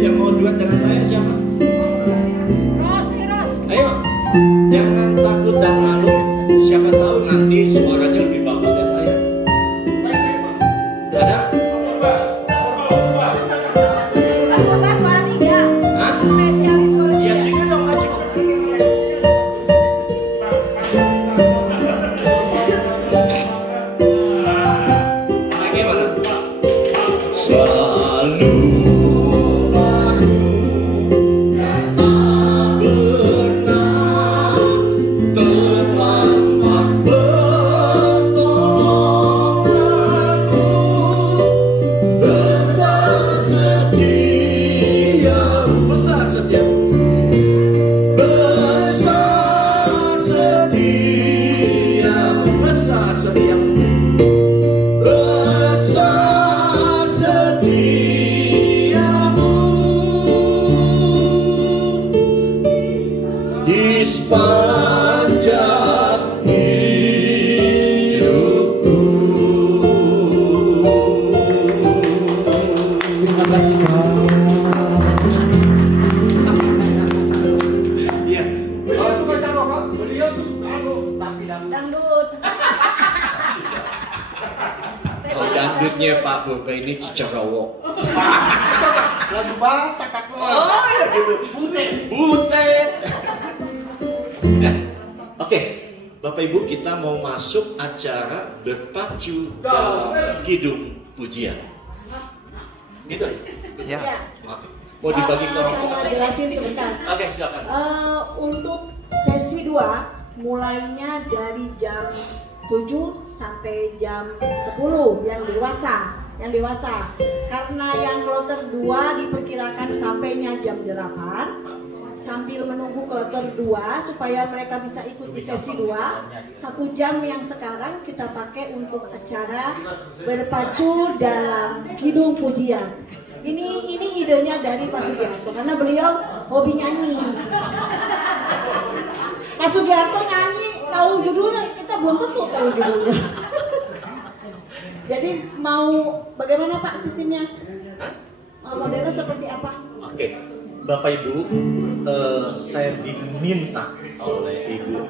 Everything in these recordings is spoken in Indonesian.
Yang mau duet dengan saya siapa? Ros. Ayo, jangan takut dan malu. Siapa tahu nanti suaranya lebih bagus dari saya. Ada? Purba suara 3. Hah? Spesialis suara 3. Ya sini dong maju. Bagaimana? Selalu baru tak pernah terlambat pertolonganmu, besar setiamu, besar setiamu, besar setiamu, besar setiamu. Besar setiamu di sepanjang hidupku. Terima kasih Pak. Iya. Beliau tuh kan tahu Pak. Beliau tuh tapi Dangdut. Oh, dangdutnya Pak Purba ini Cicerowok. lagu Batak aku. Oh ya gitu. Butet. Udah. Oke. Bapak Ibu, kita mau masuk acara berpacu dalam kidung pujian. Gitu. Ya. Oke. Mau dibagi ke orang tua? Saya jelasin sebentar. Oke, silakan. Untuk sesi 2 mulainya dari jam 7 sampai jam 10 yang dewasa. Karena yang kloter 2 diperkirakan sampainya jam 8. Sambil menunggu kloter 2 supaya mereka bisa ikut di sesi 2, 1 jam yang sekarang kita pakai untuk acara berpacu dalam kidung pujian. Ini idenya dari Pak Sugiarto karena beliau hobi nyanyi. Pak Sugiarto nyanyi, tahu judulnya, kita belum tentu tahu judulnya. Jadi mau bagaimana Pak sistemnya? Modelnya seperti apa? Oke, Bapak Ibu, saya diminta oleh Ibu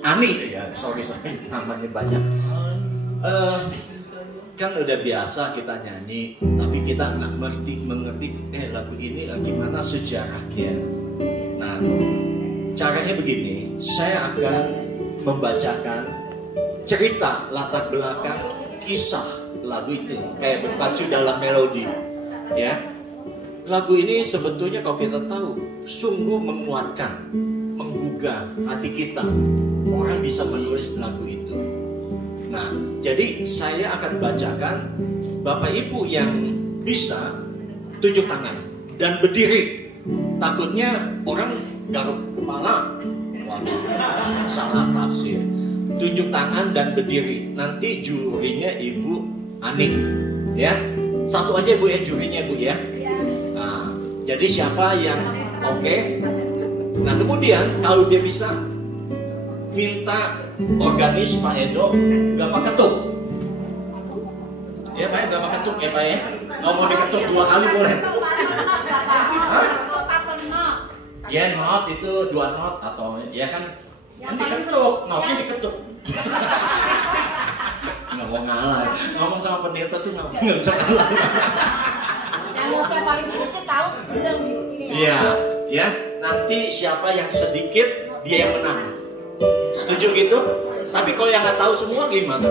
Ani, ya sorry namanya banyak. Kan udah biasa kita nyanyi, tapi kita nggak mengerti lagu ini gimana sejarahnya. Nah, caranya begini, saya akan membacakan cerita latar belakang kisah lagu itu, kayak berpacu dalam melodi, ya. Lagu ini sebetulnya kalau kita tahu sungguh menguatkan, menggugah hati kita. Orang bisa menulis lagu itu. Nah, jadi saya akan bacakan. Bapak Ibu yang bisa tunjuk tangan dan berdiri. Takutnya orang garuk kepala. Waduh, salah tafsir. Tunjuk tangan dan berdiri. Nanti jurinya Ibu Ani, ya. Satu aja Bu ya jurinya Bu ya. Nah, jadi siapa yang oke? Nah, kemudian kalau dia bisa minta organis Pak Edo gampang ketuk. Ya Pak, gampang ketuk ya Pak ya. Kalau mau diketuk 2 kali boleh. Hah? Ya not itu 2 not atau ya kan diketuk, notnya diketuk. Nggak mau ngalah. Ngomong sama pendeta tuh nggak bisa kalah. Yang notnya paling sedikit tahu yang di sini. Iya, ya. Nanti siapa yang sedikit dia yang menang. Setuju gitu? Tapi kalau yang nggak tahu semua gimana?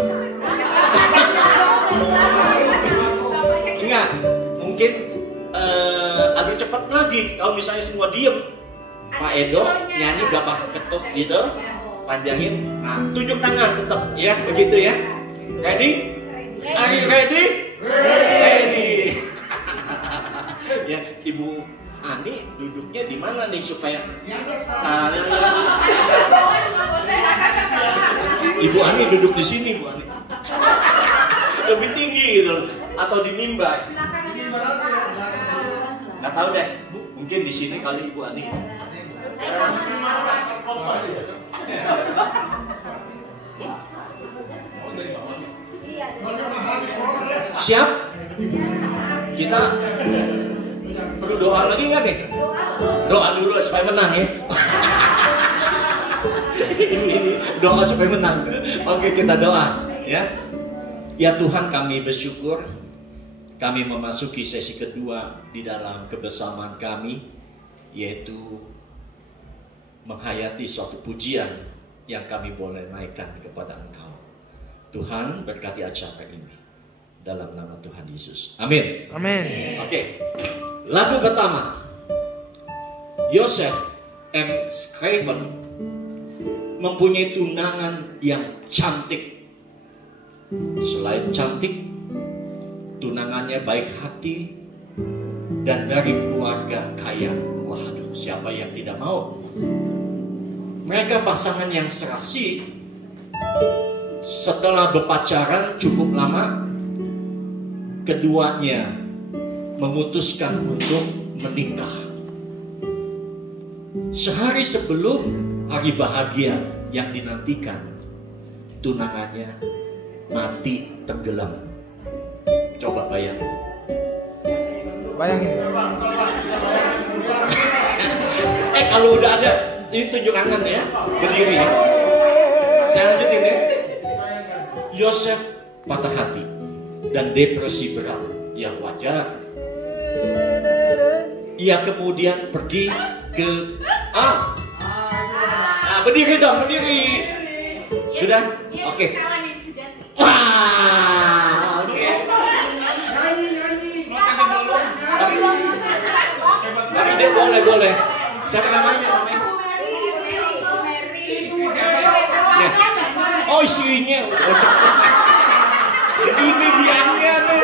Enggak, mungkin agak cepat lagi. Kalau misalnya semua diem, Pak Edo nyanyi berapa ketuk gitu, panjangin. Nah, tunjuk tangan tetap, ya begitu ya. Ready? Are you ready? Ready. Ya, Ibu Ani duduknya di mana nih supaya Ibu Ani duduk di sini Bu Ani. Lebih tinggi gitu atau di mimbar. Nggak tahu deh. Mungkin di sini kali Ibu Ani. Siap? Kita perlu doa lagi nggak nih? Doa dulu supaya menang ya. Ini doa supaya menang. Oke, kita doa ya. Ya Tuhan, kami bersyukur kami memasuki sesi kedua di dalam kebersamaan kami, yaitu menghayati suatu pujian yang kami boleh naikkan kepada Engkau. Tuhan, berkati acara ini dalam nama Tuhan Yesus. Amin. Amin. Oke. Lagu pertama, Joseph M. Scriven mempunyai tunangan yang cantik. Selain cantik, tunangannya baik hati dan dari keluarga kaya. Waduh, siapa yang tidak mau? Mereka pasangan yang serasi. Setelah berpacaran cukup lama, keduanya memutuskan untuk menikah. Sehari sebelum hari bahagia yang dinantikan, tunangannya mati tenggelam. Coba bayangin. Bayangin. Kalau udah ada ini tunjuk tangan ya, berdiri ya. Saya lanjutin ya. Yosef patah hati dan depresi berat, yang wajar. Ia kemudian pergi ke berdiri dong, berdiri. Sudah? Oke. Wah, oke. Tapi dia boleh. Siapa namanya? Ya. Oh, istrinya. Ini dianya nih.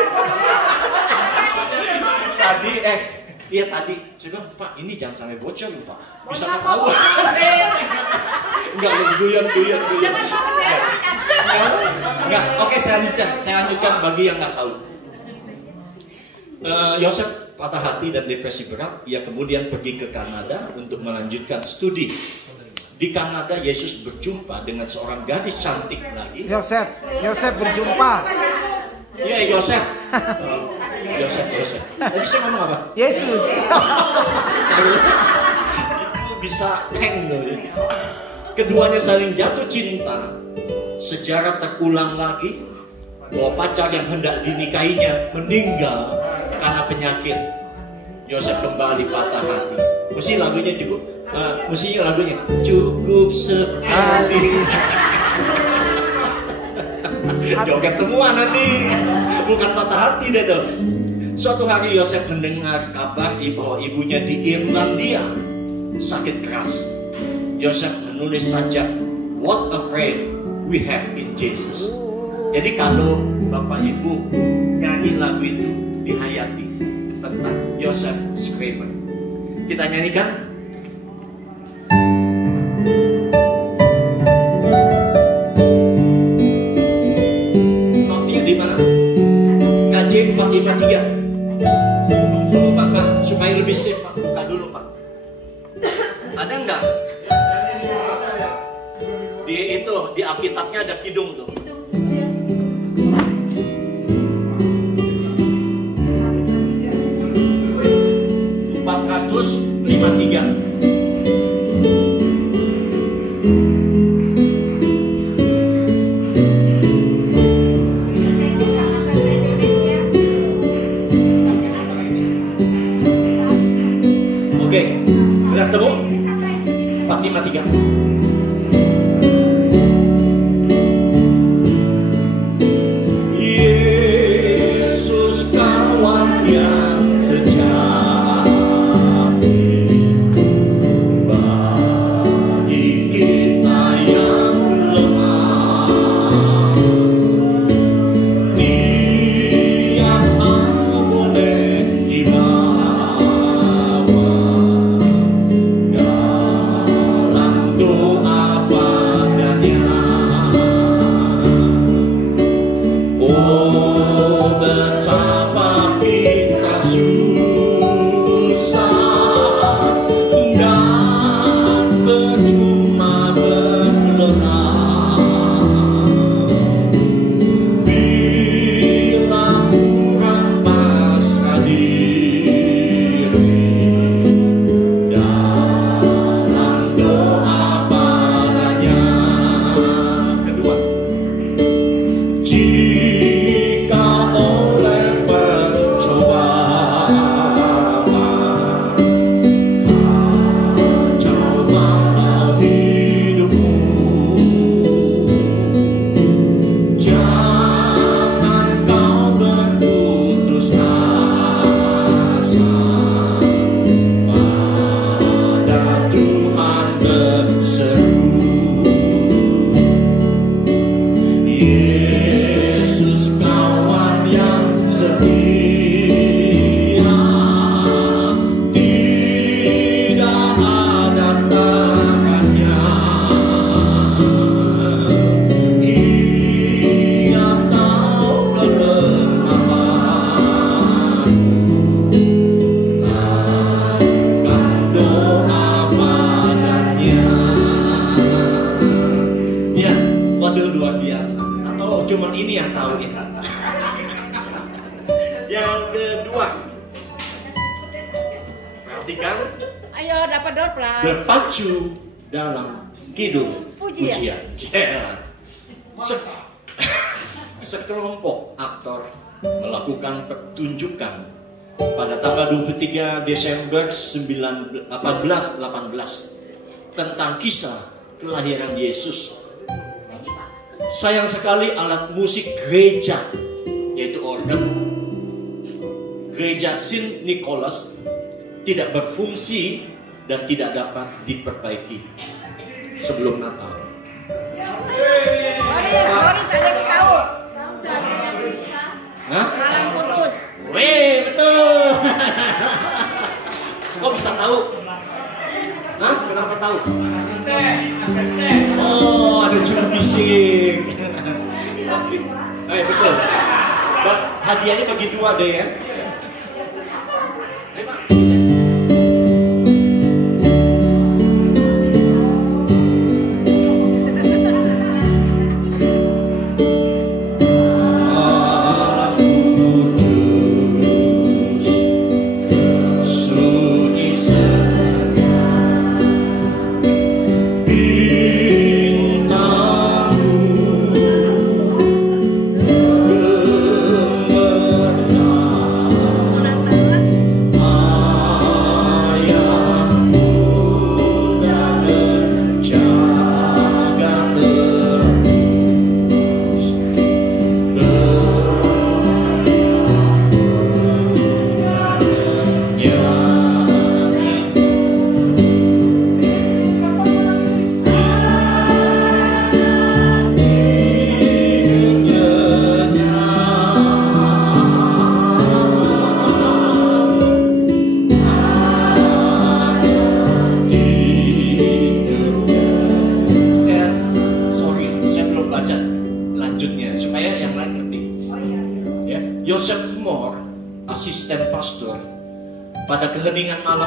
Tadi sudah Pak, ini jangan sampai bocor Pak. Bisa ketahuan. Enggak, guyon. Enggak. Oke, saya lanjutkan bagi yang nggak tahu. Yosef patah hati dan depresi berat. Ia kemudian pergi ke Kanada untuk melanjutkan studi. Di Kanada, Yesus berjumpa dengan seorang gadis cantik lagi. Yosef berjumpa. Iya, Yosef. Yosef. Tadi saya ngomong apa? Yesus. Saya bisa hang loh. Keduanya saling jatuh cinta. Sejarah terulang lagi bahwa pacar yang hendak dinikahinya meninggal karena penyakit. Yosef kembali patah hati. Mestinya lagunya cukup sekali. Joget semua nanti. Bukan patah hati deh dong. Suatu hari Yosef mendengar kabar bahwa ibunya di Irlandia sakit keras. Yosef menulis sajak, "What a friend we have in Jesus." Jadi kalau Bapak Ibu nyanyi lagu itu, dihayati tentang Joseph Scriven. Kita nyanyikan. Notnya di mana? KJ 453. Dulu Pak, supaya lebih safe Pak. Buka dulu Pak. Ada enggak? Di Alkitabnya ada kidung tuh. Tiga. Oke, udah ketemu? 453. Yesus kawan yang sejati. Perhatikan. Ayo dapat door prize. Berpacu dalam kidung pujian. Sekelompok aktor melakukan pertunjukan pada tanggal 23 Desember 1818 tentang kisah kelahiran Yesus. Sayang sekali alat musik gereja, yaitu organ gereja Saint Nicholas, tidak berfungsi dan tidak dapat diperbaiki sebelum Natal. Sorry, saya tahu. Hah? Malam putus. Weh, betul. Kok bisa tahu? Hah? Kenapa tahu? Oh, ada juru bisik. Betul. Hadiahnya bagi dua deh ya. Ayo, Pak.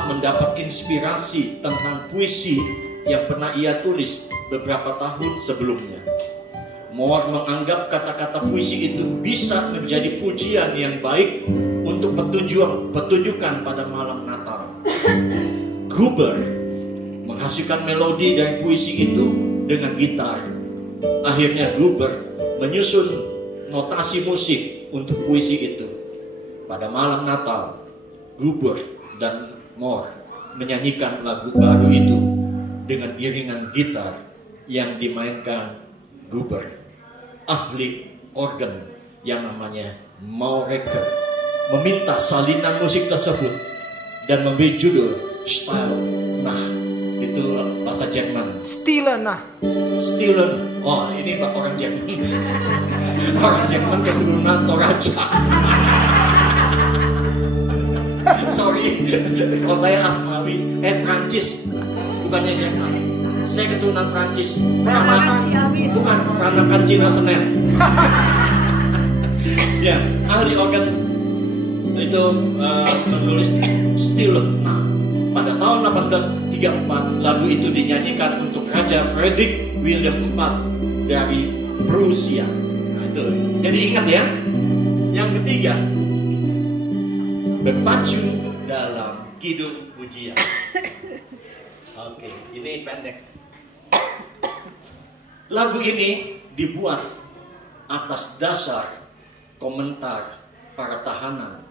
Mendapat inspirasi tentang puisi yang pernah ia tulis beberapa tahun sebelumnya. Moore menganggap kata-kata puisi itu bisa menjadi pujian yang baik untuk pertunjukan pada malam Natal. Gruber menghasilkan melodi dari puisi itu dengan gitar. Akhirnya Gruber menyusun notasi musik untuk puisi itu. Pada malam Natal, Gruber dan Moore menyanyikan lagu baru itu dengan iringan gitar yang dimainkan Gruber. Ahli organ yang namanya Maureker meminta salinan musik tersebut dan memberi judul Stille Nacht. Itu bahasa Jerman. Stille Nacht. Stille. Oh, ini orang Jerman. Orang Jerman keturunan Toraja. Sorry, kalau saya Asmawi, Prancis, bukannya Jerman. Saya keturunan Prancis. Bukan peranakan Cina Senen. Ya, ahli organ itu menulis Stille Nacht. Pada tahun 1834, lagu itu dinyanyikan untuk Raja Frederick William IV dari Prusia. Nah, itu. Jadi ingat ya. Yang ketiga, berpacu dalam kidung pujian. Oke, ini pendek. Lagu ini dibuat atas dasar komentar para tahanan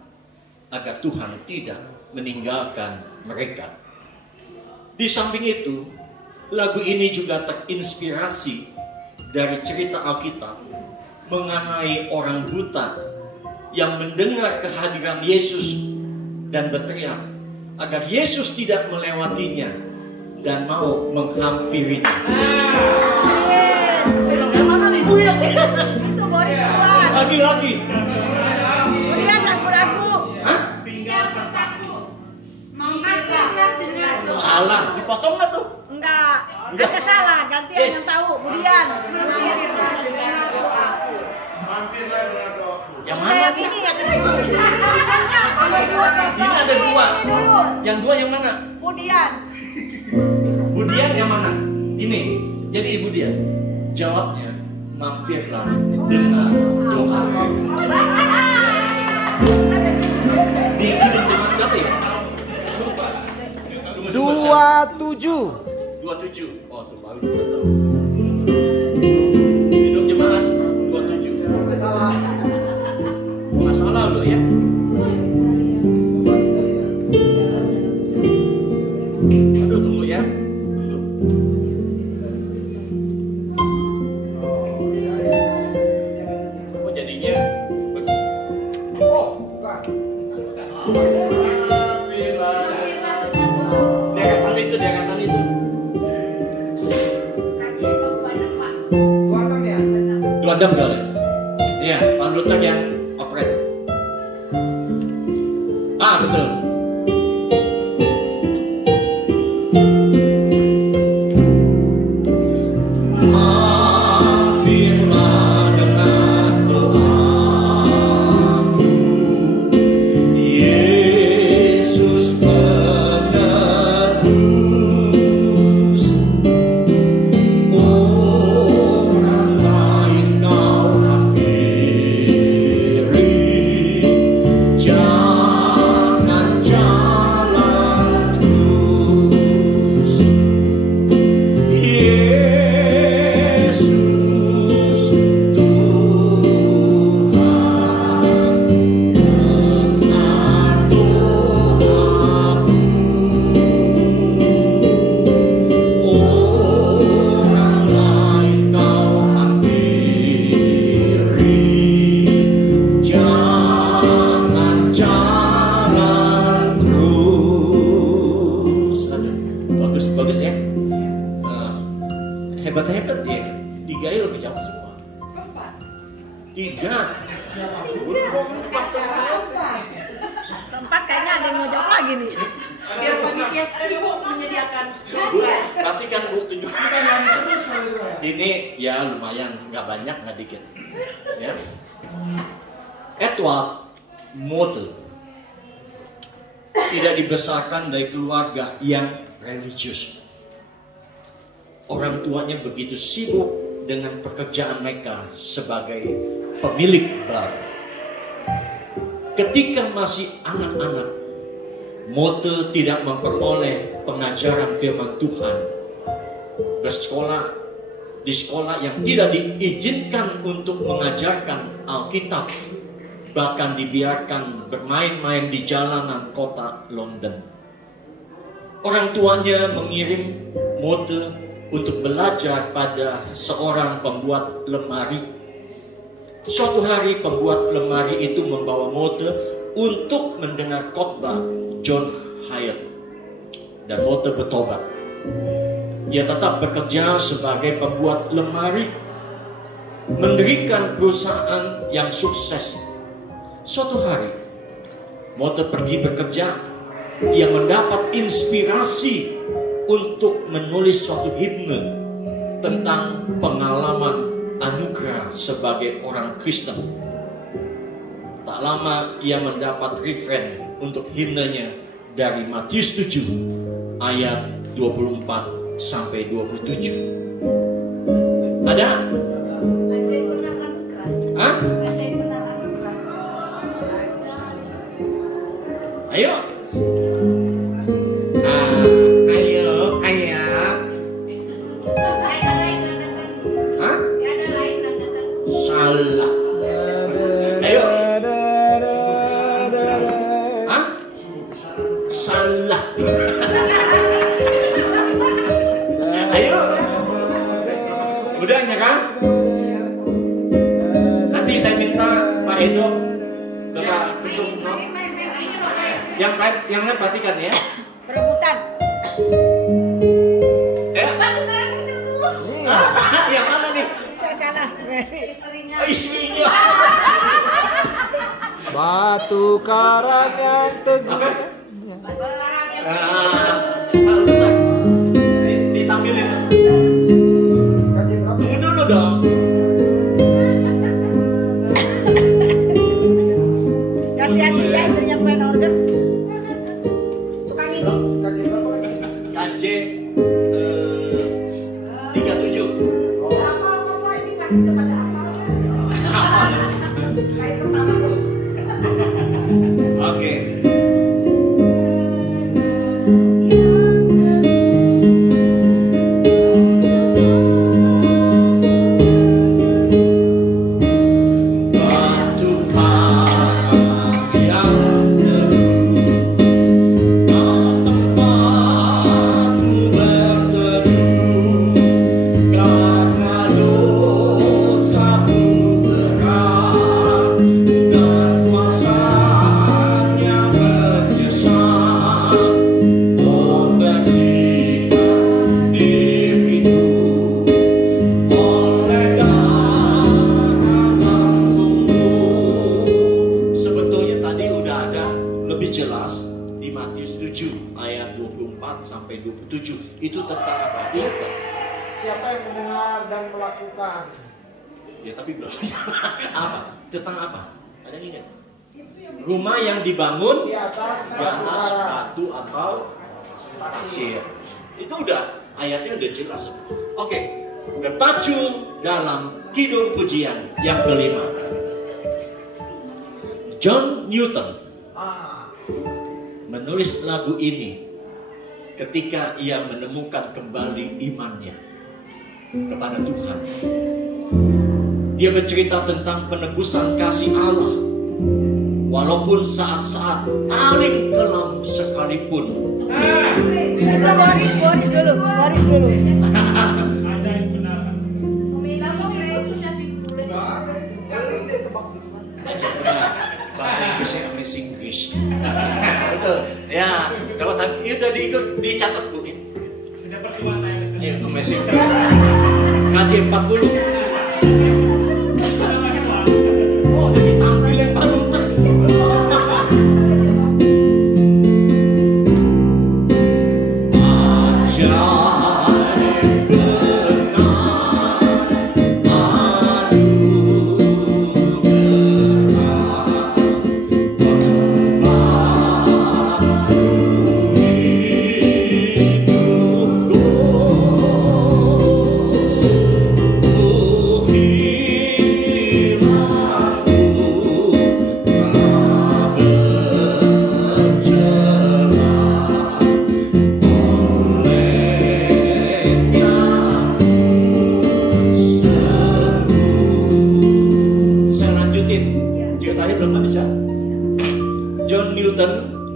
agar Tuhan tidak meninggalkan mereka. Di samping itu, lagu ini juga terinspirasi dari cerita Alkitab mengenai orang buta yang mendengar kehadiran Yesus dan berteriak agar Yesus tidak melewatinya dan mau menghampirinya. Yang mana ibu ya? Itu Boris keluar. Lagi-lagi. Kemudian ragu-ragu. Hah? Salah, dipotong nggak tuh? Enggak. Ada salah, gantian yang tahu. Kemudian. Yang mana? Yang ini yang ini. Ini ada dua. Yang dua yang mana? Kemudian. Budian yang mana? Ini. Jadi Ibu Dian, jawabnya mampirlah dengan doa. Di kidung Tuhan berapa ya? 27. 27. Oh, tuh baru kita tahu. Hidup jemaat 27. Salah. Nggak salah lo ya. Aduh, tunggu ya. Tunggu. Oh, jadinya. Oh, bukan. Deretan itu. 26 ya? 26 kali. Iya, Pak Luther yang operet. Ah, betul. Mampirlah dengar doaku, Yesus penebus. Orang lain kau hampiri, jangan jalan terus. Yesus Tuhan, dengar doaku. Orang lain kau hampiri, jangan jalan terus. Aduh, bagus ya. Hebat ya. 3 ya udah kejawab semua. 3. Keempat kayaknya ada yang mau jawab lagi nih. Biar panitia sibuk menyediakan. Perhatikan Bu, tunjukkan. Ini ya lumayan, nggak banyak, nggak dikit. Ya. Edward Mote tidak dibesarkan dari keluarga yang religius. Orang tuanya begitu sibuk dengan pekerjaan mereka sebagai pemilik bar. Ketika masih anak-anak, Mote tidak memperoleh pengajaran firman Tuhan. Bersekolah di sekolah yang tidak diizinkan untuk mengajarkan Alkitab, bahkan dibiarkan bermain-main di jalanan kota London. Orang tuanya mengirim Mote untuk belajar pada seorang pembuat lemari. Suatu hari pembuat lemari itu membawa Mote untuk mendengar khotbah John Hyatt, dan Mote bertobat. Ia tetap bekerja sebagai pembuat lemari, mendirikan perusahaan yang sukses. Suatu hari Mote pergi bekerja. Ia mendapat inspirasi untuk menulis suatu himne tentang pengalaman anugerah sebagai orang Kristen. Tak lama ia mendapat referen untuk himnenya dari Matius 7 ayat 24 sampai 27. Ada? Hah? Ayo. Hah? Salah. Ayo. Hah? Salah. Ayo. Udah nyerah? Nanti saya minta Pak Edo, Bapak tutup not. Yang lain perhatikan ya. Perebutan. Yang mana nih? Ke sana. Istrinya. Istrinya. Batu karang yang teguh. Ditampilin. Kaji berapa? Tunggu dulu dong. Kasih ya istrinya main organ. Suka ini. Kaji berapa lagi? KJ 37. Apa ini kasih kepada apa? Kayak pertama tuh. Oke. di Matius 7 ayat 24 sampai 27. Itu tentang apa? Ingat gak? Siapa yang mendengar dan melakukan? Ya tapi belum apa? Tentang apa? Ada yang ingat? Rumah yang dibangun Di atas di atas batu atau pasir. Itu udah ayatnya udah jelas. Oke, berpacu dalam kidung pujian yang kelima. John Newton menulis lagu ini ketika ia menemukan kembali imannya kepada Tuhan. Dia bercerita tentang penebusan kasih Allah, walaupun saat-saat paling kelam sekalipun. Itu Boris dulu. Aja benar, bahasa Inggrisnya Amazing Grace. Itu ya, kalau itu udah dicatat Bu. Sudah percuma saya. Iya, Amazing Grace. KJ 40. Oh, ditampil yang panutan.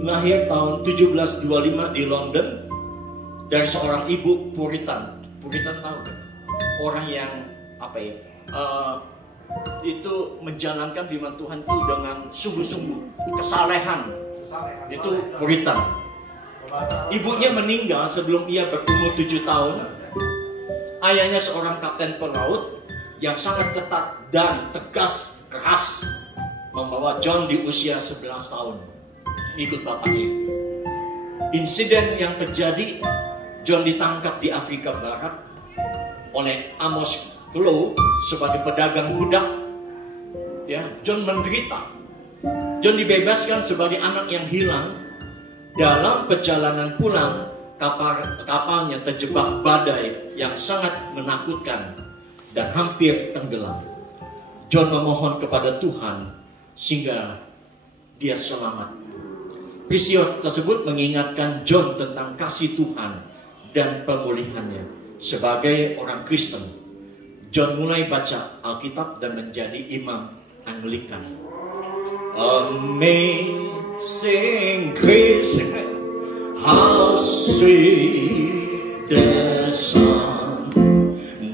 Lahir tahun 1725 di London dari seorang ibu Puritan. Puritan tahu kan? Orang yang apa ya? Itu menjalankan firman Tuhan itu dengan sungguh-sungguh, kesalehan. Itu Puritan. Ibunya meninggal sebelum ia berumur 7 tahun. Ayahnya seorang kapten pelaut yang sangat ketat dan tegas, keras, membawa John di usia 11 tahun. Ikut bapaknya. Insiden yang terjadi, John ditangkap di Afrika Barat oleh Amos Crowe sebagai pedagang budak. Ya, John menderita. John dibebaskan sebagai anak yang hilang. Dalam perjalanan pulang, kapalnya terjebak badai yang sangat menakutkan dan hampir tenggelam. John memohon kepada Tuhan sehingga dia selamat. Peristiwa tersebut mengingatkan John tentang kasih Tuhan dan pemulihannya. Sebagai orang Kristen, John mulai baca Alkitab dan menjadi imam Anglikan. Amazing grace, how sweet the sound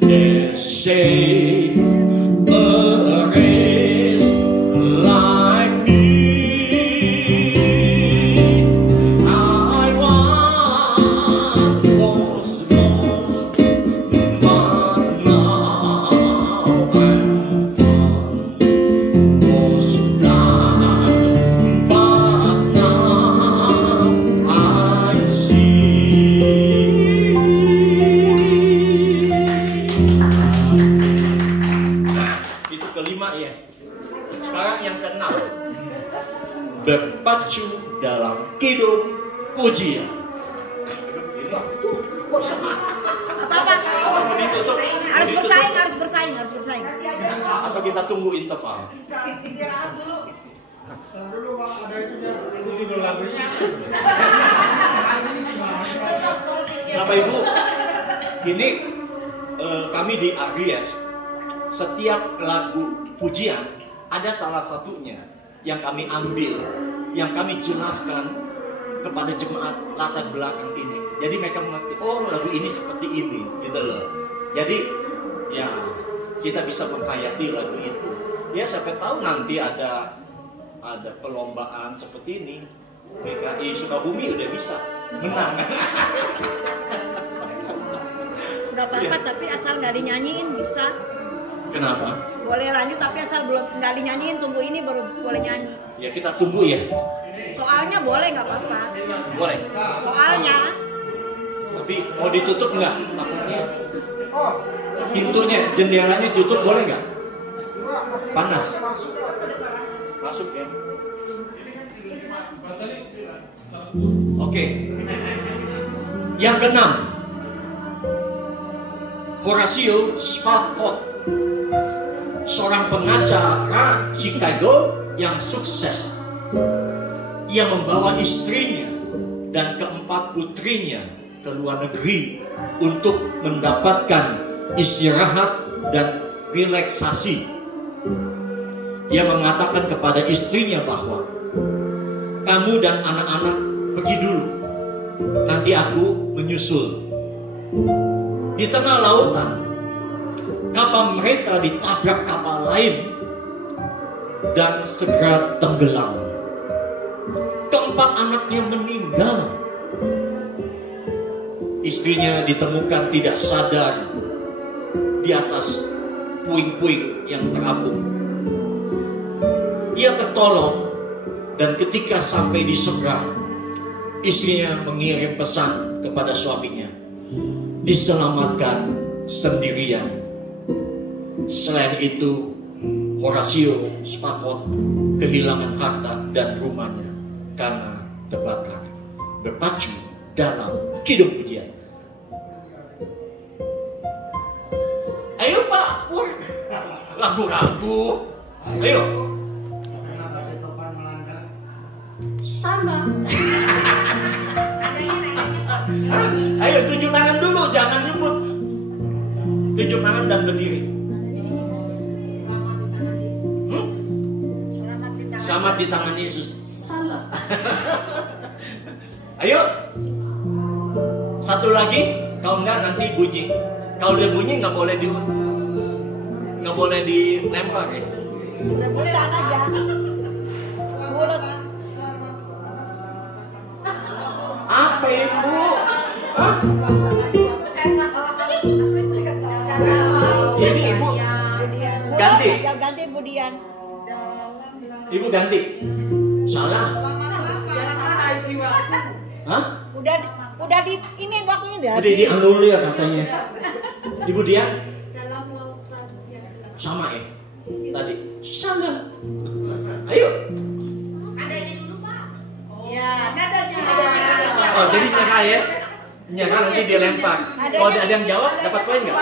that saved a wretch like me. Berpacu dalam kidung pujian. Harus bersaing. Atau kita tunggu interval. Istirahat dulu. Dulu Pak, ada itunya. Itu judul lagunya. Bapak Ibu, ini kami di Aries, setiap lagu pujian ada salah satunya yang kami ambil, yang kami jelaskan kepada jemaat latar belakang ini. Jadi mereka mengerti, oh lagu ini seperti ini, gitu loh. Jadi ya kita bisa menghayati lagu itu. Ya siapa tahu nanti ada perlombaan seperti ini. PKI Sukabumi udah bisa menang. Gak apa-apa, tapi asal nggak dinyanyiin bisa. Kenapa? Boleh lanjut tapi asal belum nggak dinyanyiin, tunggu ini baru boleh nyanyi. Ya kita tunggu ya. Soalnya boleh nggak apa-apa. Boleh. Soalnya Tapi mau ditutup nggak? Takutnya pintunya, jendelanya tutup boleh nggak? Panas. Masuk ya. Oke. Yang keenam, Horatio Spafford, seorang pengacara Chicago yang sukses. Ia membawa istrinya dan keempat putrinya ke luar negeri untuk mendapatkan istirahat dan relaksasi. Ia mengatakan kepada istrinya bahwa kamu dan anak-anak pergi dulu, nanti aku menyusul. Di tengah lautan, kapal mereka ditabrak kapal lain dan segera tenggelam. Keempat anaknya meninggal. Istrinya ditemukan tidak sadar di atas puing-puing yang terapung. Ia tertolong, dan ketika sampai di seberang, istrinya mengirim pesan kepada suaminya, diselamatkan sendirian. Selain itu, Horatio Spafford kehilangan harta dan rumahnya karena terbakar. Berpacu dalam Kidung Pujian. Ayo Pak Pur, lagu-lagu. Ayo. Sana. Ayo tunjuk tangan dulu, jangan nyebut. Tunjuk tangan dan berdiri. Selamat di tangan Yesus. Salah. Ayo. Satu lagi, kalau enggak nanti bunyi. Kalau dia bunyi nggak boleh dilempar ya. rebutan aja. Mulus. Apa ibu? Hah? Ini ibu ganti. Ganti Ibu Dian. Ibu ganti. Salah. Hah? Udah di ini waktunya dah. Udah dianulir katanya. Ibu dia? Sama ya? Tadi. Salah. Ayo. Ada ini dulu Pak. Ya, ada juga. Oh, jadi nyerah ya? Nyerah nanti dia lempar. Kalau ada yang jawab, dapat poin nggak?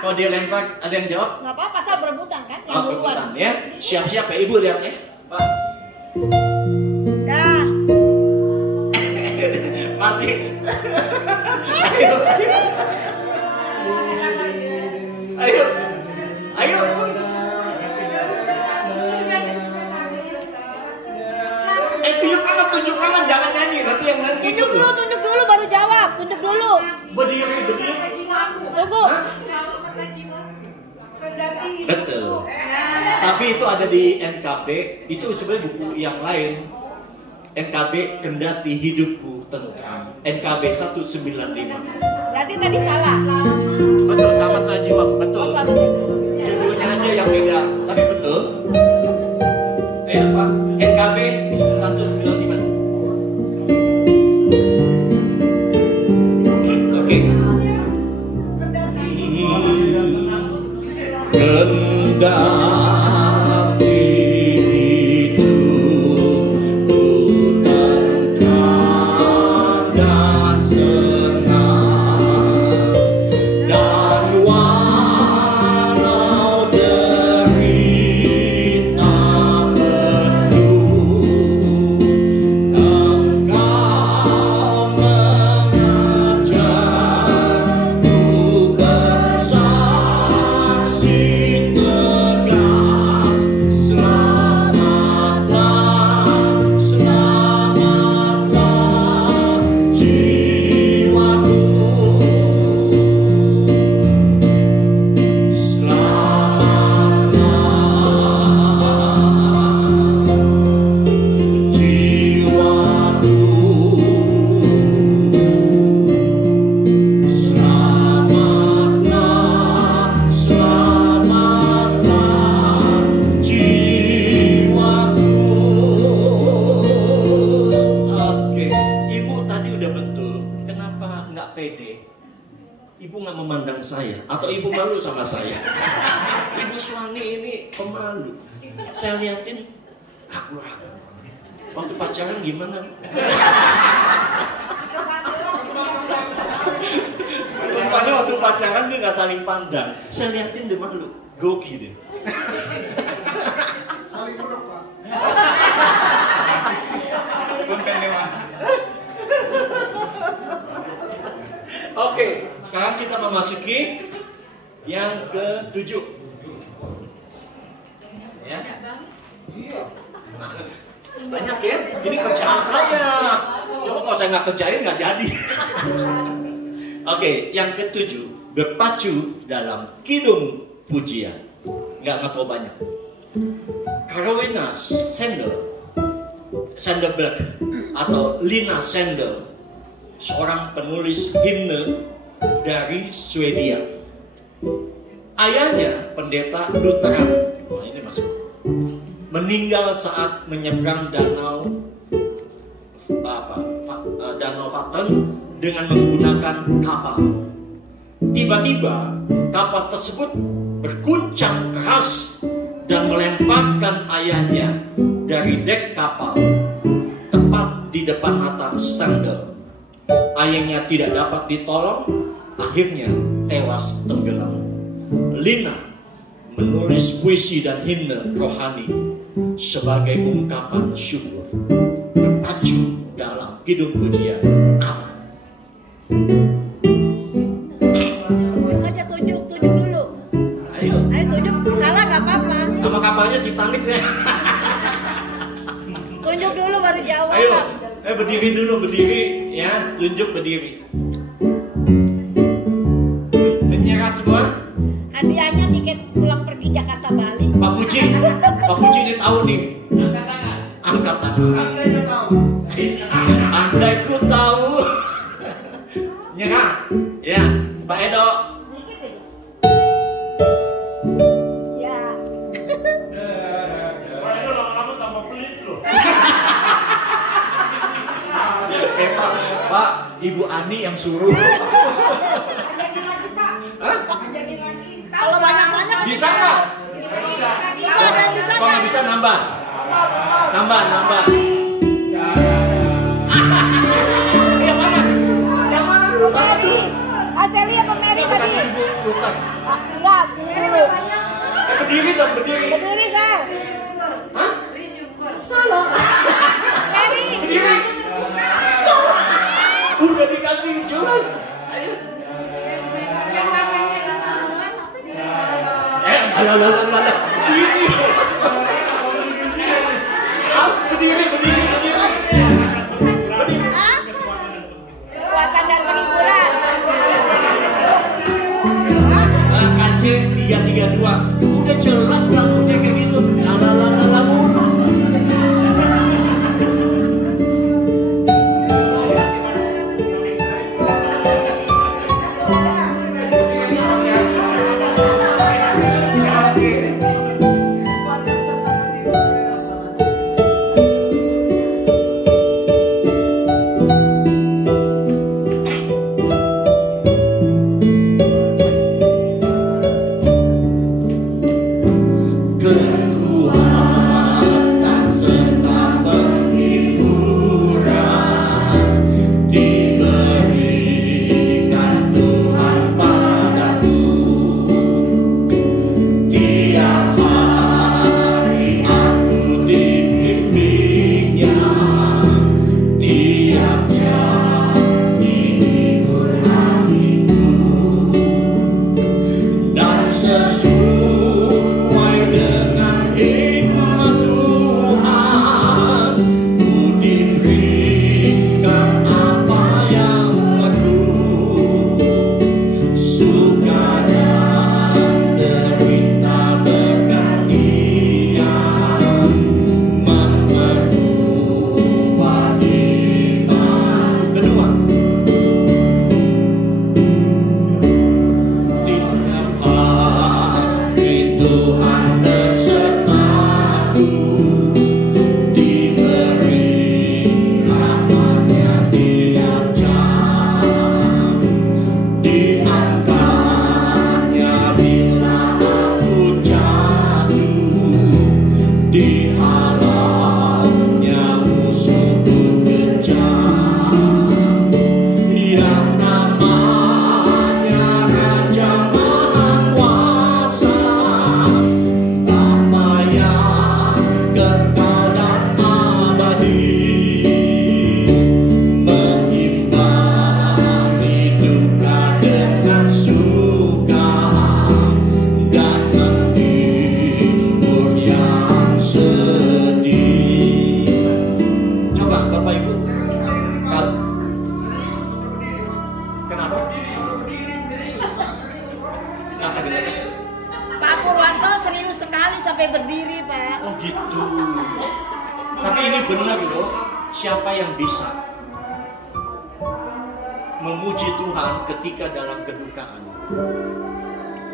Kalau dia lempar, ada yang jawab? Nggak apa-apa, asal berebutan kan? Yang Oh, duluan. berebutan ya. Siap-siap ya, Ibu lihat ya. Pak. Dah. Masih. Ayo. Ayo. Ayo. Tunjuk tangan, jangan nyanyi. Nanti yang nyanyi Tunjuk gitu. dulu baru jawab. Tunjuk dulu. Berdiri. Tunggu. Betul. Tapi itu ada di NKB. Itu sebenarnya buku yang lain. NKB Kendati Hidupku Tentram. NKB 195. Berarti tadi salah. Betul, selamat jiwa. Betul. Selamat Jiwa. Judulnya aja yang beda, tapi betul. Apa? NKB 195. Oke. Kendati hidupku tentram dan senang, nggak pede, ibu nggak memandang saya, atau ibu malu sama saya. Ibu Suwani ini pemalu. Saya liatin ragu-ragu. Waktu pacaran gimana? Rupanya waktu pacaran dia nggak saling pandang. Saya liatin dia malu, grogi deh. Saling peluk, Pak. Konten dewasa. Oke, sekarang kita memasuki yang ke-7. Ya. Banyak ya, ini kerjaan saya. Coba kalau saya nggak kerjain nggak jadi. Oke, yang ke-7, berpacu dalam kidung pujian. Nggak terlalu banyak. Carolina Sandberg atau Lina Sandel, seorang penulis himne dari Swedia. Ayahnya pendeta Lutheran. Nah, ini masuk. Meninggal saat menyeberang danau Vatten dengan menggunakan kapal. Tiba-tiba kapal tersebut berguncang keras dan melemparkan ayahnya dari dek kapal tepat di depan mata Sandel. Ayahnya tidak dapat ditolong, akhirnya tewas tenggelam. Lina menulis puisi dan himne rohani sebagai ungkapan syukur, berpacu dalam kidung pujian. Aman. Aja tunjuk dulu. Ayo. Ayo tunjuk, salah nggak apa-apa. Nama kapalnya Titanic ya. Tunjuk dulu baru jawab. Ayo, berdiri dulu, berdiri ya, tunjuk berdiri. Menyerah semua. Hadiahnya tiket pulang pergi Jakarta Bali. Pak Puji ini tahu nih. Angkat tangan. Andainya tahu. Andai ku tahu. Nyerah. Ya, Pak Edo. Ya. Wah, itu lama-lama tambah pelit loh. Pak, Ibu Ani yang suruh. Ajakin lagi, Pak. Hah? Ajakin lagi. Kalau banyak-banyak Bisa nggak? itu ada yang bisa Kalau nggak bisa nambah. Nambah. Yang mana? Yang mana? Sally. Sally apa Mary Bukan tadi? Ibu, bukan. Enggak, dulu. Berdiri dong, berdiri. Berdiri, Sal. Hah? Salah. Mary. Berdiri. Udah dikasih jelas. Ayo. Yang namanya gak Alah. Berdiri. Berdiri. Hah? Kekuatan dan penghiburan. KC 332. Udah jelas lagunya kayak gitu. Lala mulu. berdiri, Pak. Oh gitu. Tapi ini benar loh. Siapa yang bisa memuji Tuhan ketika dalam kedukaan?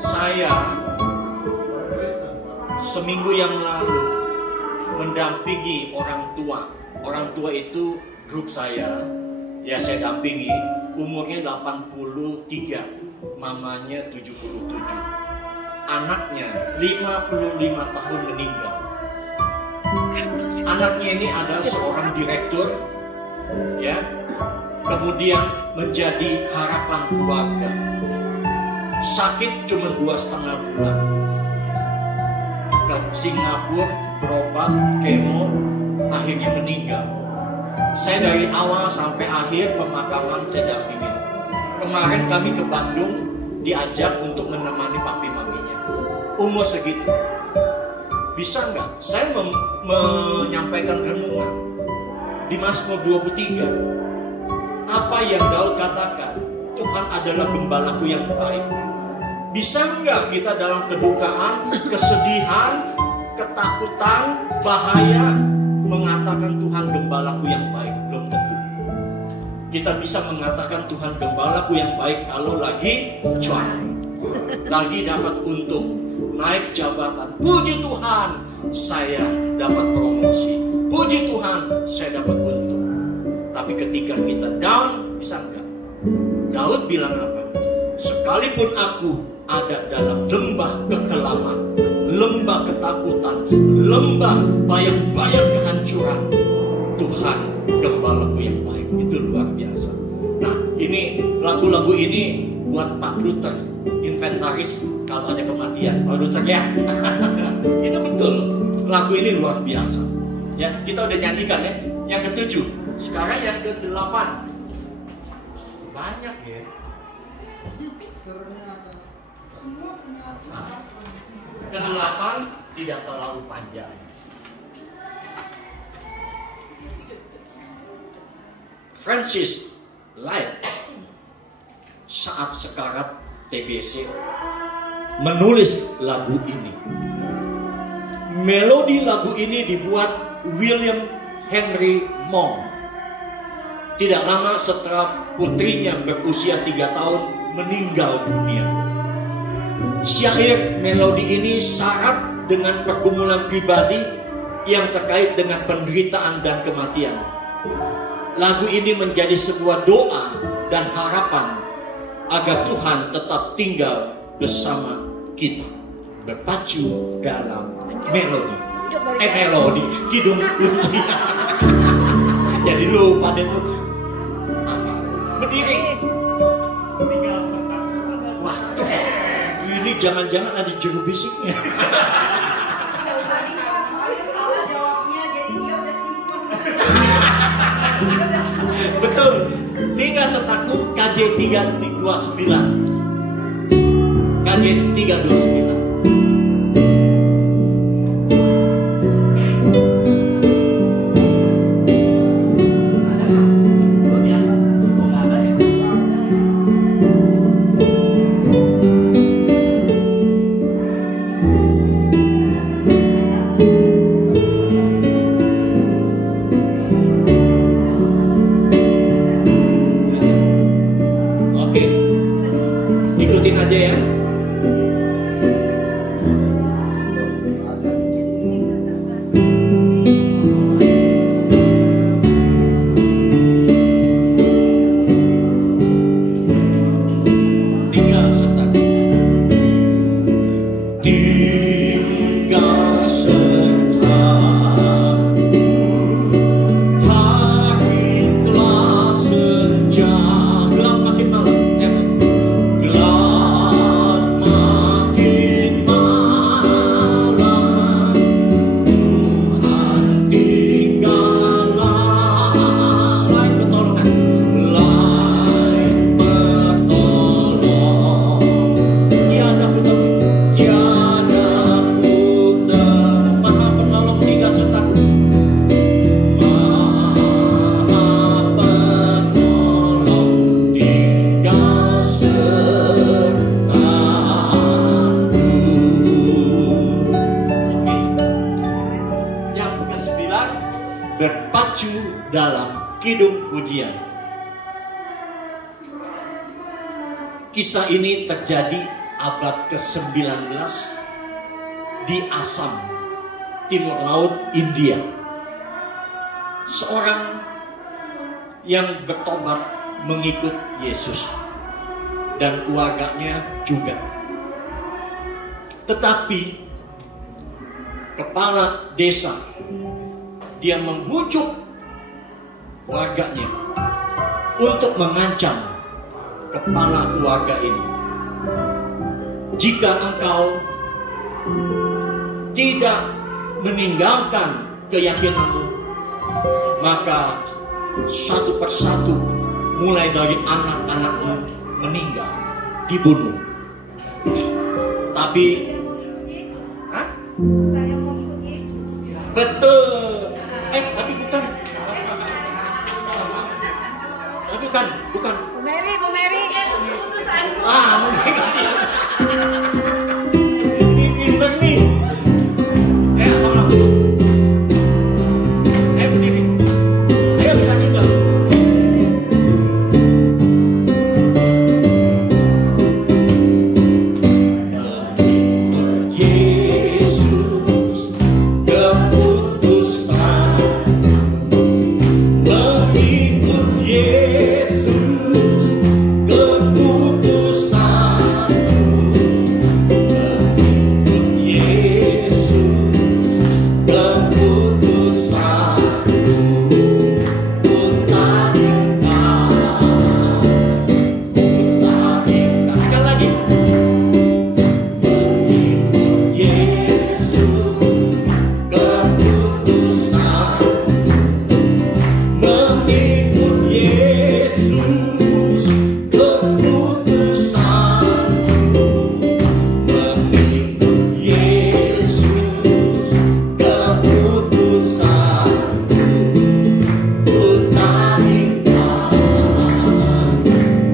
Saya seminggu yang lalu mendampingi orang tua. Orang tua itu grup saya. Ya saya dampingi. Umurnya 83, mamanya 77. Anaknya 55 tahun meninggal. Anaknya ini adalah seorang direktur, ya, kemudian menjadi harapan keluarga. Sakit cuma 2,5 bulan. Ke Singapura berobat, kemo, akhirnya meninggal. Saya dari awal sampai akhir pemakaman saya dampingin. Kemarin kami ke Bandung diajak untuk menemani papi maminya. Umur segitu. Bisa nggak? Saya menyampaikan renungan di Mazmur 23. Apa yang Daud katakan? Tuhan adalah gembalaku yang baik. Bisa nggak kita dalam kedukaan, kesedihan, ketakutan, bahaya mengatakan Tuhan gembalaku yang baik? Belum tentu. Kita bisa mengatakan Tuhan gembalaku yang baik kalau lagi cuan, lagi dapat untung, naik jabatan. Puji Tuhan, saya dapat promosi. Puji Tuhan, saya dapat untung. Tapi ketika kita down, bisa enggak? Daud bilang apa? Sekalipun aku ada dalam lembah kekelaman, lembah ketakutan, lembah bayang-bayang kehancuran, Tuhan gembalaku yang baik. Itu luar biasa. Nah, ini lagu-lagu ini buat Pak Luther, inventaris kalau ada kematian. Pak Luther ya. Itu betul. Lagu ini luar biasa. Ya, kita udah nyanyikan ya. Yang ke-7. Sekarang yang ke-8. Banyak ya. Ke-8 tidak terlalu panjang. Francis Light saat sekarat TBC menulis lagu ini. Melodi lagu ini dibuat William Henry Monk. Tidak lama setelah putrinya berusia 3 tahun meninggal dunia. Syair melodi ini syarat dengan pergumulan pribadi yang terkait dengan penderitaan dan kematian. Lagu ini menjadi sebuah doa dan harapan agar Tuhan tetap tinggal bersama kita, berpacu dalam melodi. Melodi, kidung kunci. Jadi lupa deh tuh apa? Berdiri. Wah, ini jangan-jangan ada juru bisiknya. Betul, tinggal setaku KJ 329. KJ 329. Ikutin aja ya. Tinggal setaku, tinggal setaku, hari telah senja, gelap makin malam. Gelap Kisah ini terjadi abad ke-19 di Assam, timur laut India. Seorang yang bertobat mengikut Yesus dan keluarganya juga. Tetapi kepala desa dia membujuk warganya untuk mengancam kepala keluarga ini. Jika engkau tidak meninggalkan keyakinanmu, maka satu persatu mulai dari anak-anakmu meninggal, dibunuh. Tapi Saya mau ikut Yesus. betul. Tapi bukan. Bukan. Bu Mary. Mungkin ini pinter nih. Sama. Berdiri. Ayo kita tinggal. Yesus keputusan, mengikut Yesus keputusanku, mengikut Yesus keputusanku, ku tak ingkar. Sekali lagi. Mengikut Yesus keputusanku, mengikut Yesus keputusanku, mengikut Yesus keputusanku, ku tak ingkar,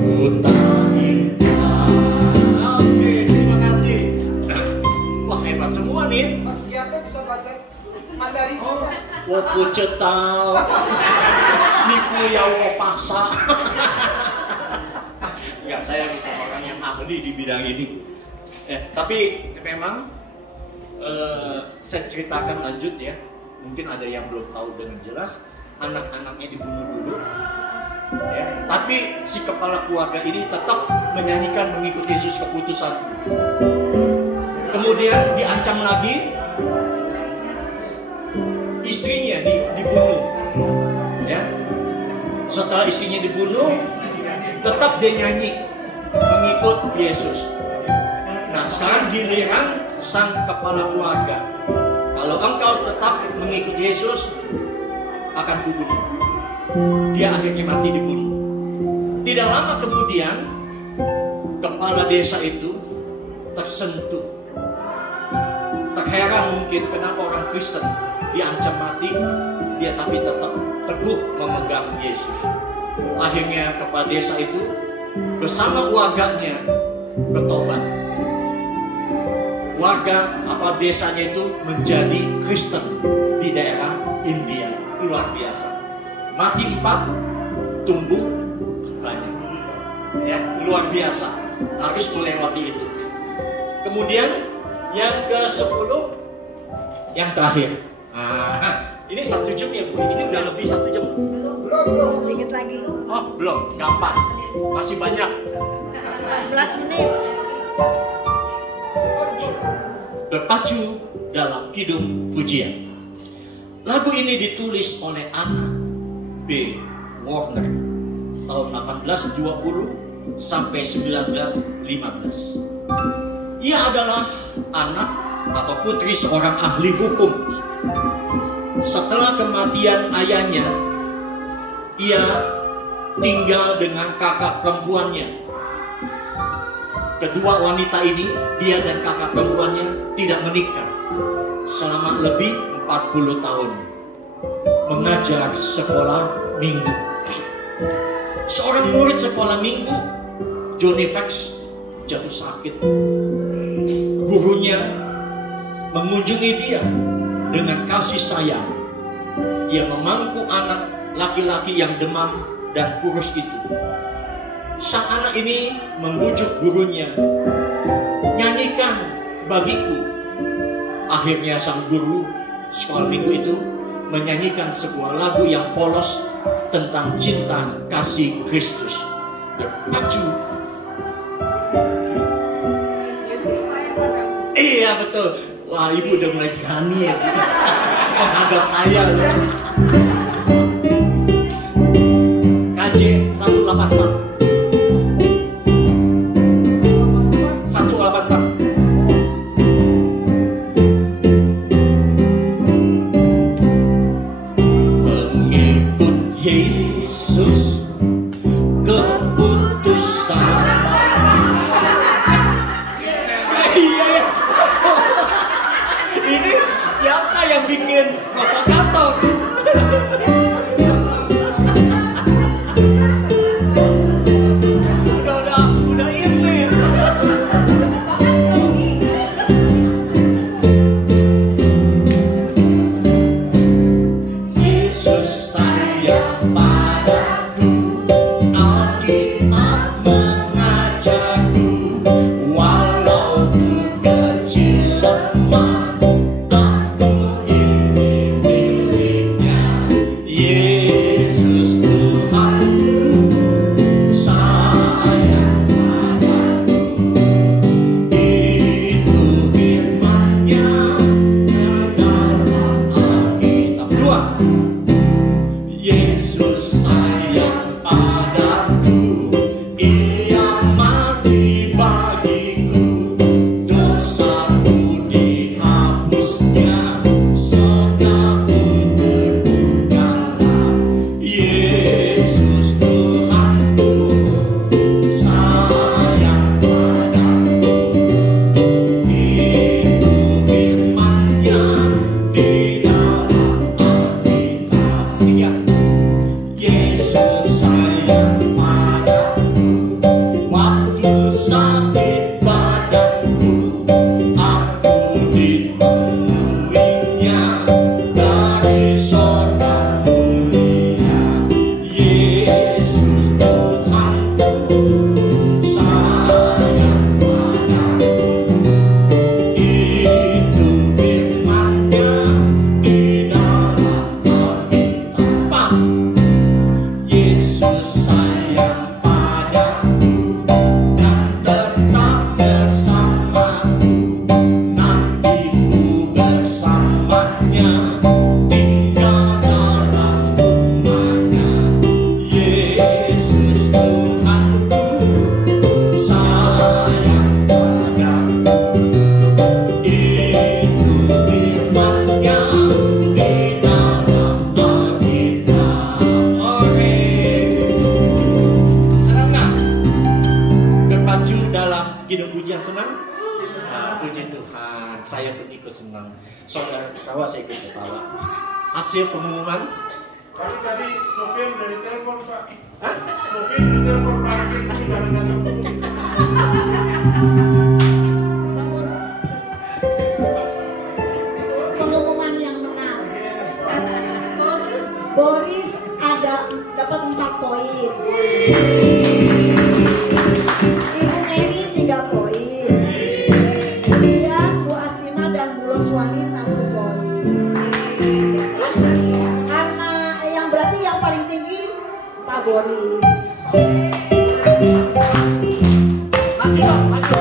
ku tak ingkar. Oke, terima kasih. Wah, hebat semua nih. Mas Giato bisa baca Mandarin juga. Wopo cetau, niku ya wo paksa. Enggak, saya bukan orang yang ahli di bidang ini. Tapi memang saya ceritakan lanjut ya. Mungkin ada yang belum tahu dengan jelas. Anak-anaknya dibunuh dulu. Ya, tapi si kepala keluarga ini tetap menyanyikan mengikut Yesus keputusan. Kemudian diancam lagi, istrinya dibunuh. Ya, setelah istrinya dibunuh, tetap dia nyanyi mengikut Yesus. Nah, sekarang giliran sang kepala keluarga. Kalau engkau tetap mengikut Yesus, akan kubunuh. Dia akhirnya mati dibunuh. Tidak lama kemudian, kepala desa itu tersentuh, terheran mungkin kenapa orang Kristen diancam mati, dia tapi tetap teguh memegang Yesus. Akhirnya kepala desa itu bersama warganya bertobat. Warga desanya itu menjadi Kristen di daerah India. Luar biasa. Mati 4, tumbuh banyak. Ya, luar biasa. Harus melewati itu. Kemudian yang ke-10, yang terakhir. Ini 1 jam ya Bu? Ini udah lebih 1 jam. Belum. Dikit lagi. Oh belum, gampang. Masih banyak. 14 menit. Berpacu dalam kidung pujian. Lagu ini ditulis oleh Anna B. Warner tahun 1820 sampai 1915. Ia adalah anak atau putri seorang ahli hukum. Setelah kematian ayahnya, ia tinggal dengan kakak perempuannya. Kedua wanita ini, dia dan kakak perempuannya tidak menikah selama lebih 40 tahun. Mengajar sekolah minggu. Seorang murid sekolah minggu, Johnny Fax, jatuh sakit. Gurunya mengunjungi dia dengan kasih sayang. Ia memangku anak laki-laki yang demam dan kurus itu. sang anak ini membujuk gurunya, nyanyikan bagiku. Akhirnya sang guru sekolah minggu itu menyanyikan sebuah lagu yang polos tentang cinta kasih Kristus. Berpacu. Iya betul. Wah, ibu udah mulai berani ya menghadap saya loh. KJ 184. 184. Mengikut Yesus keputusan. Iya ya. Ini siapa yang bikin provokator? Udah ini. Yesus sayang padaku, Alkitab mengajarku, walau ku kecil lemah, aku ini miliknya. Yesus Tuhanku sayang padaku, itu firman-Nya dalam Alkitab. Dua. Yesus sayang padaku, Ia mati bagiku, dosaku dihapusnya, surgaku terbukalah. Yesus Tuhanku sayang padaku, itu firman-Nya di dalam Alkitab. Tiga. Yesus sayang padaku, waktu sakit badanku, aku ditemuinya dari sorga mulia. Yesus Tuhanku sayang padaku, itu firman-Nya di dalam Alkitab. Empat. Yesus sayang padaku dan tetap bersamaku, nanti ku bersamanya, tinggal dalam rumah-Nya. Yesus Tuhanku sayang padaku, itu firman-Nya di dalam Alkitab. Senang nggak? Berpacu dalam kidung pujian, senang? Nah, puji Tuhan, saya pun ikut senang. Saudara ketawa, saya ikut ketawa. Hasil pengumuman? Tadi sopir dari telepon Pak. Sopir dari telepon Pak. Ini datang. Pengumuman yang menang. Boris dapat 4 poin. Ibu Mary 3 poin. Kemudian Bu Asina dan Bu Loswani 1 poin. Karena yang berarti yang paling tinggi Pak Boris. Maju dong, maju.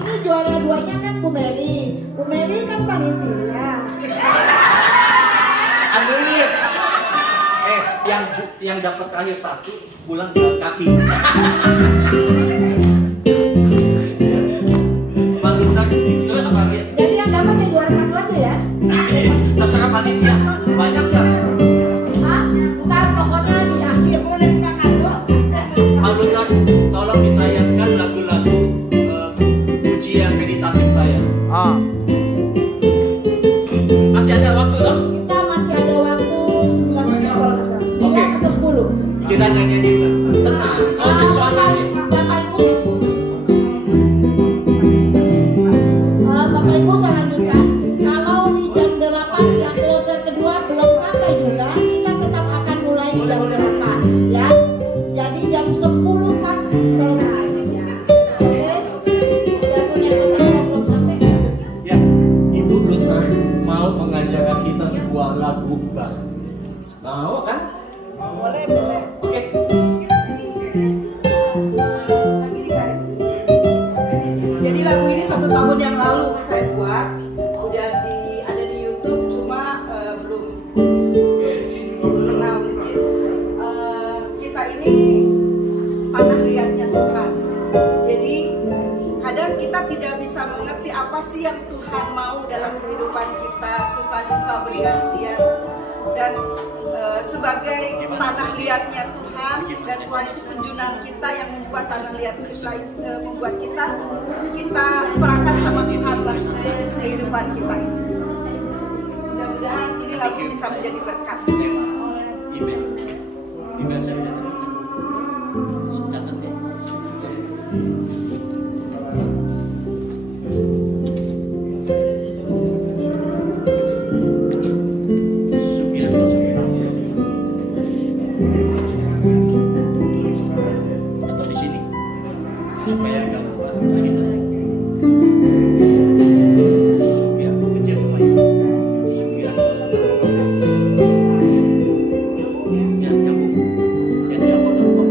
Ini juara 2-nya kan Bu Mary. Bu Mary kan panitia. Anulir. Yang dapat terakhir 1 pulang jalan kaki. Pak Luna itu apa dia? Jadi yang dapat yang juara 1 aja ya. Terserah panitia. Banyak kan? Hah? Ntar pokoknya di akhir boleh dimakan tuh. Pak Luna, tolong ditayangkan lagu-lagu pujian meditatif saya. Masih ada waktu dong? Kita masih ada waktu 9 menit kalau nggak salah. 9 atau 10. Kita nyanyi tenang. Oh, jadi soalnya nih. Bapak Ibu. Bapak Ibu saya lanjutkan. Kalau mau mengajarkan kita sebuah lagu baru. Mau kan? Boleh, boleh. Oke. Jadi lagu ini 1 tahun yang lalu saya buat, udah ada di YouTube, cuma belum kenal mungkin. Kita ini tanah liatnya Tuhan. Jadi kadang kita tidak bisa mengerti apa sih yang Tuhan mau dalam kehidupan kita, suka duka bergantian. Dan sebagai tanah liatnya Tuhan, dan Tuhan itu penjunan kita yang membuat tanah liat membuat kita serahkan sama Tuhan lah kehidupan kita ini. Mudah-mudahan ini lagu bisa menjadi berkat. Email saya udah tadi kan. Catat ya. Atau di sini supaya nggak keluar sini. Sugiarto kecil semuanya. Sugiarto ya nyambung. Ya nyambung.com.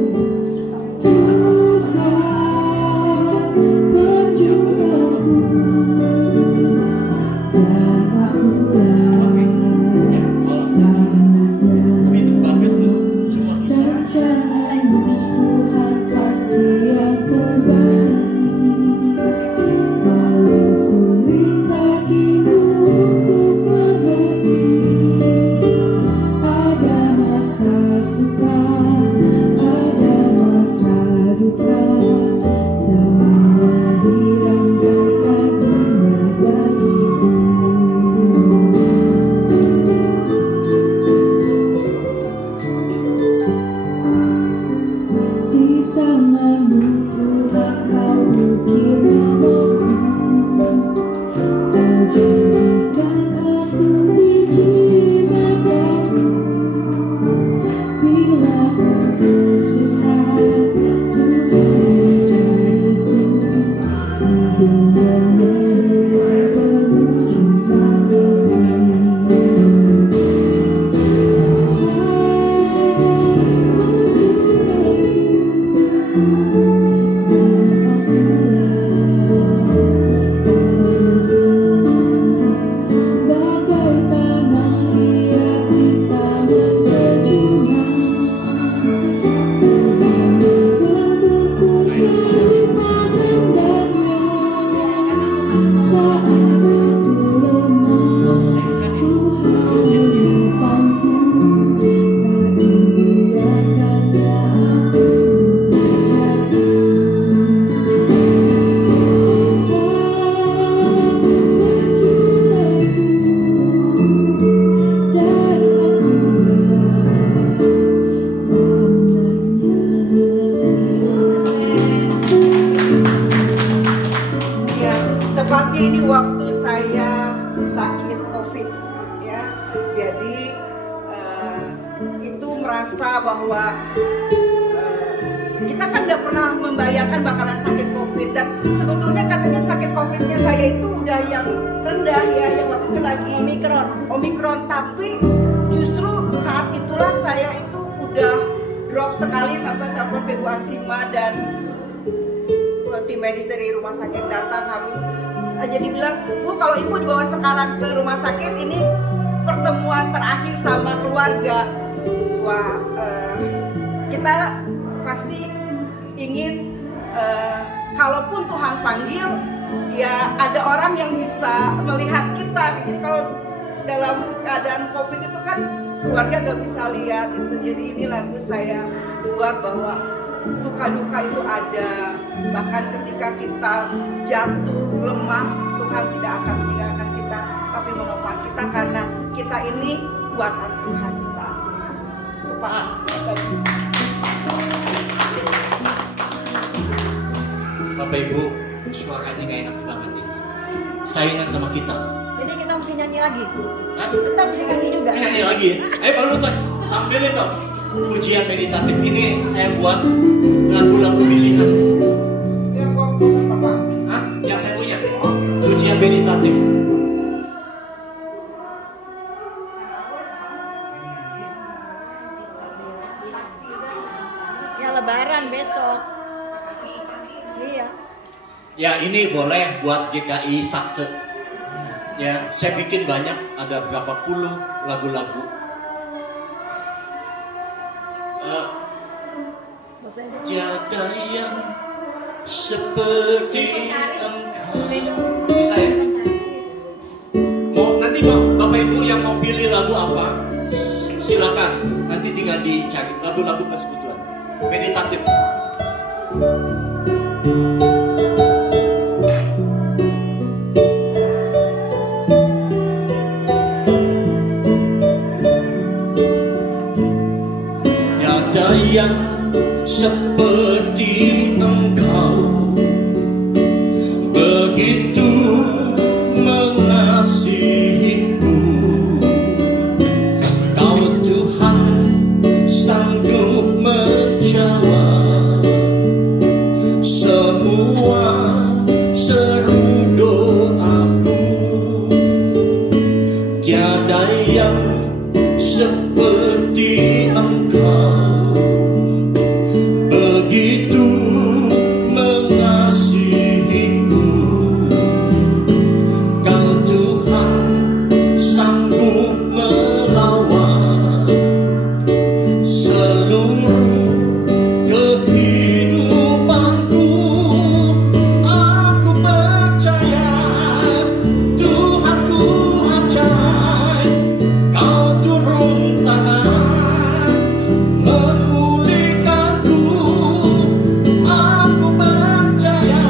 Tepatnya ini waktu saya sakit COVID ya. Jadi itu merasa bahwa kita kan nggak pernah membayangkan bakalan sakit COVID, dan sebetulnya katanya sakit COVID-nya saya itu udah yang rendah ya, yang waktu itu lagi Omikron, tapi justru saat itulah saya itu udah drop sekali sampai telepon ke Bu Asima dan tim medis dari rumah sakit datang harus jadi bilang, Bu kalau Ibu dibawa sekarang ke rumah sakit, ini pertemuan terakhir sama keluarga. Wah, kita pasti ingin kalaupun Tuhan panggil, ya ada orang yang bisa melihat kita. Jadi kalau dalam keadaan COVID itu kan keluarga gak bisa lihat itu. Jadi ini lagu saya buat bahwa suka duka itu ada, bahkan ketika kita jatuh lemah, Tuhan tidak akan meninggalkan kita, tapi menopang kita karena kita ini buatan Tuhan, ciptaan Tuhan. Pak, Bapak Ibu, suaranya nggak enak banget ini. Saingan sama kita. Jadi kita mesti nyanyi lagi. Hah? Kita mesti nyanyi juga. Nyanyi lagi ya? Ayo Pak Lutan, tampilin dong. Pujian meditatif ini saya buat lagu-lagu pilihan. yang waktu apa? Hah? Yang saya punya. Pujian meditatif. Ya ini boleh buat GKI Sakse. Ya, saya bikin banyak, ada berapa puluh lagu-lagu. Tiada yang seperti engkau. Bisa ya? Mau nanti Bapak Ibu yang mau pilih lagu apa? Silakan. Nanti tinggal dicari lagu-lagu persekutuan. Meditatif. Tiada yang seperti engkau, begitu mengasihiku. Kau Tuhan sanggup menjawab semua seru doaku. Tiada yang seperti engkau, begitu mengasihiku. Kau Tuhan sanggup melawat seluruh kehidupanku. Aku percaya Tuhanku ajaib. Kau turun tangan memulihkanku. Aku percaya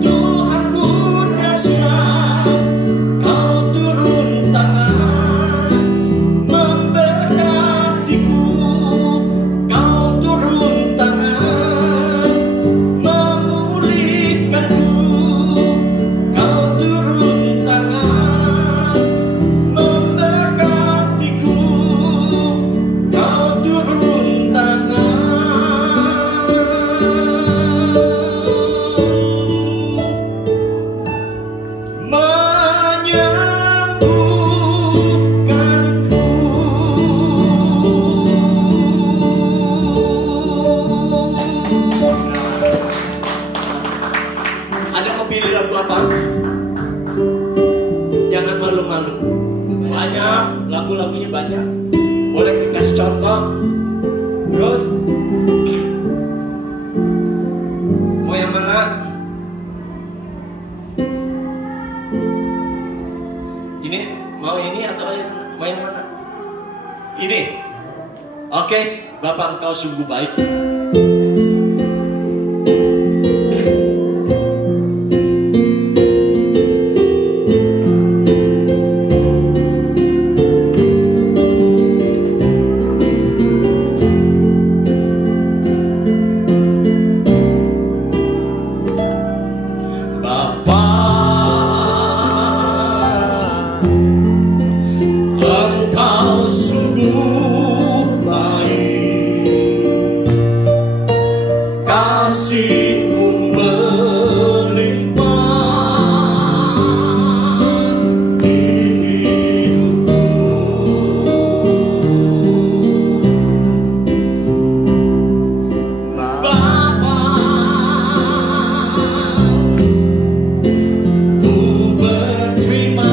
Tuhanku dahsyat. Kau turun tangan memberkatiku. Kau turun tangan memulihkanku. Kau turun tangan memberkatiku. Kau turun tangan menyembuhkanku. Ada mau pilih lagu apa? Jangan malu-malu. Banyak, lagu-lagunya banyak. Boleh dikasih contoh. Terus mau yang mana? Ini mau ini atau mau yang mana? Ini. Oke, Bapak engkau sungguh baik. Bapak, engkau sungguh baik. Kasih-Mu melimpah di hidupku. Bapa, ku berterima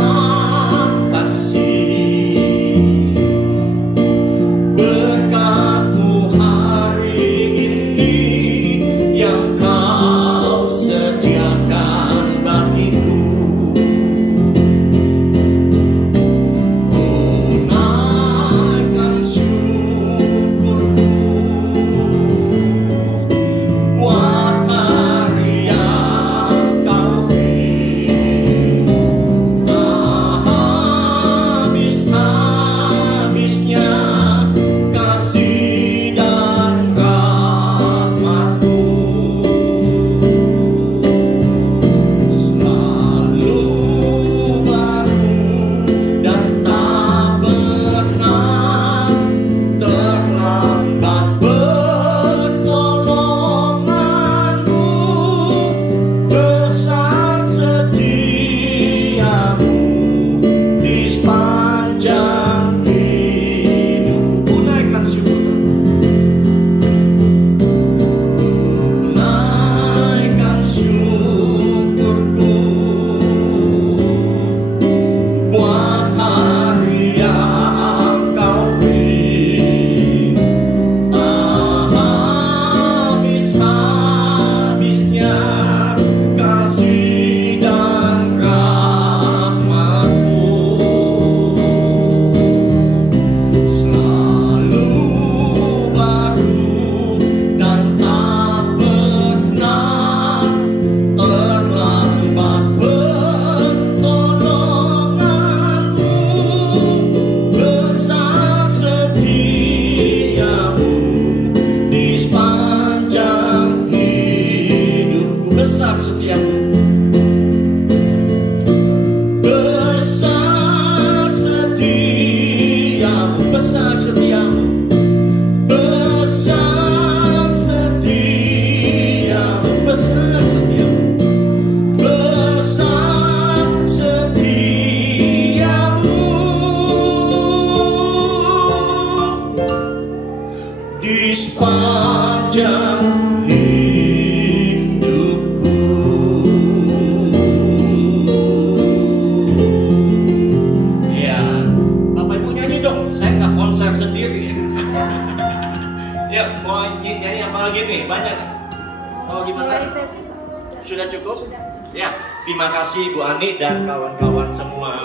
Sudah cukup? Ya, terima kasih Bu Ani dan kawan-kawan semua.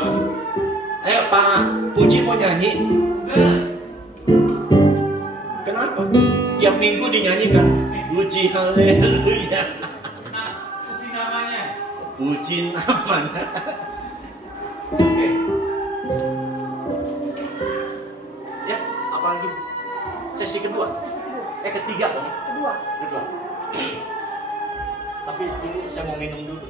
Ayo Pak Puji mau nyanyi? Kenapa? Tiap minggu dinyanyikan. Puji haleluya. Puji namanya. Puji namanya. Oke. Ya, apalagi sesi kedua? Ketiga kan? Kedua. Tapi dulu saya mau minum dulu.